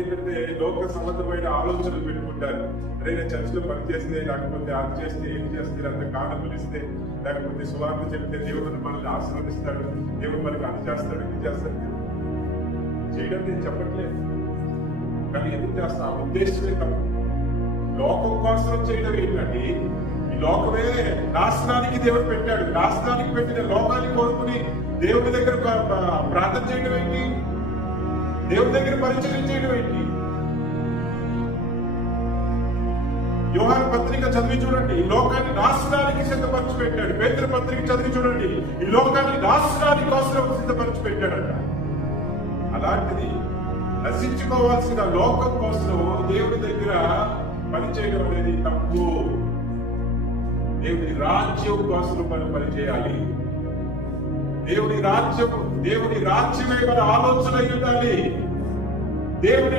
ఏంటంటే లోక సంబంధమైన ఆలోచనలు పెట్టుకుంటారు. అదైనా చర్చిలో పనిచేస్తే, లేకపోతే అది చేస్తే, ఏం చేస్తే, అంత కానుకలు ఇస్తే, లేకపోతే సువార్త చెప్తే దేవుడు మనల్ని ఆశీర్వదిస్తాడు, దేవుడు మనకి అది చేస్తాడు, ఇది చేస్తాడు. చేయడం నేను చెప్పట్లేదు, కానీ ఎందుకు చేస్తా ఆ ఉద్దేశమే తప్పు. లోకం కోసం చేయడం ఏంటంటే, ఈ లోకమే నాశనానికి దేవుడు పెట్టాడు. నాశనానికి పెట్టిన లోకాన్ని కోరుకుని దేవుడి దగ్గర ప్రార్థన చేయడం ఏంటి? దేవుడి దగ్గర పరిచయం చేయడం ఏంటి? యోహాను పత్రిక చదివి చూడండి, ఈ లోకాన్ని నాశనానికి సిద్ధపరిచి పెట్టాడు. పేతురు పత్రిక చదివి చూడండి, ఈ లోకాన్ని నాశనానికి కోసం సిద్ధపరిచి పెట్టాడట. అలాంటిది నశించుకోవాల్సిన లోకం కోసం దేవుడి దగ్గర పనిచేయడం అనేది తప్పు. దేవుడి రాజ్యం కోసం మనం పనిచేయాలి. దేవుడి రాజ్యమే మన ఆలోచన ఉండాలి. దేవుడి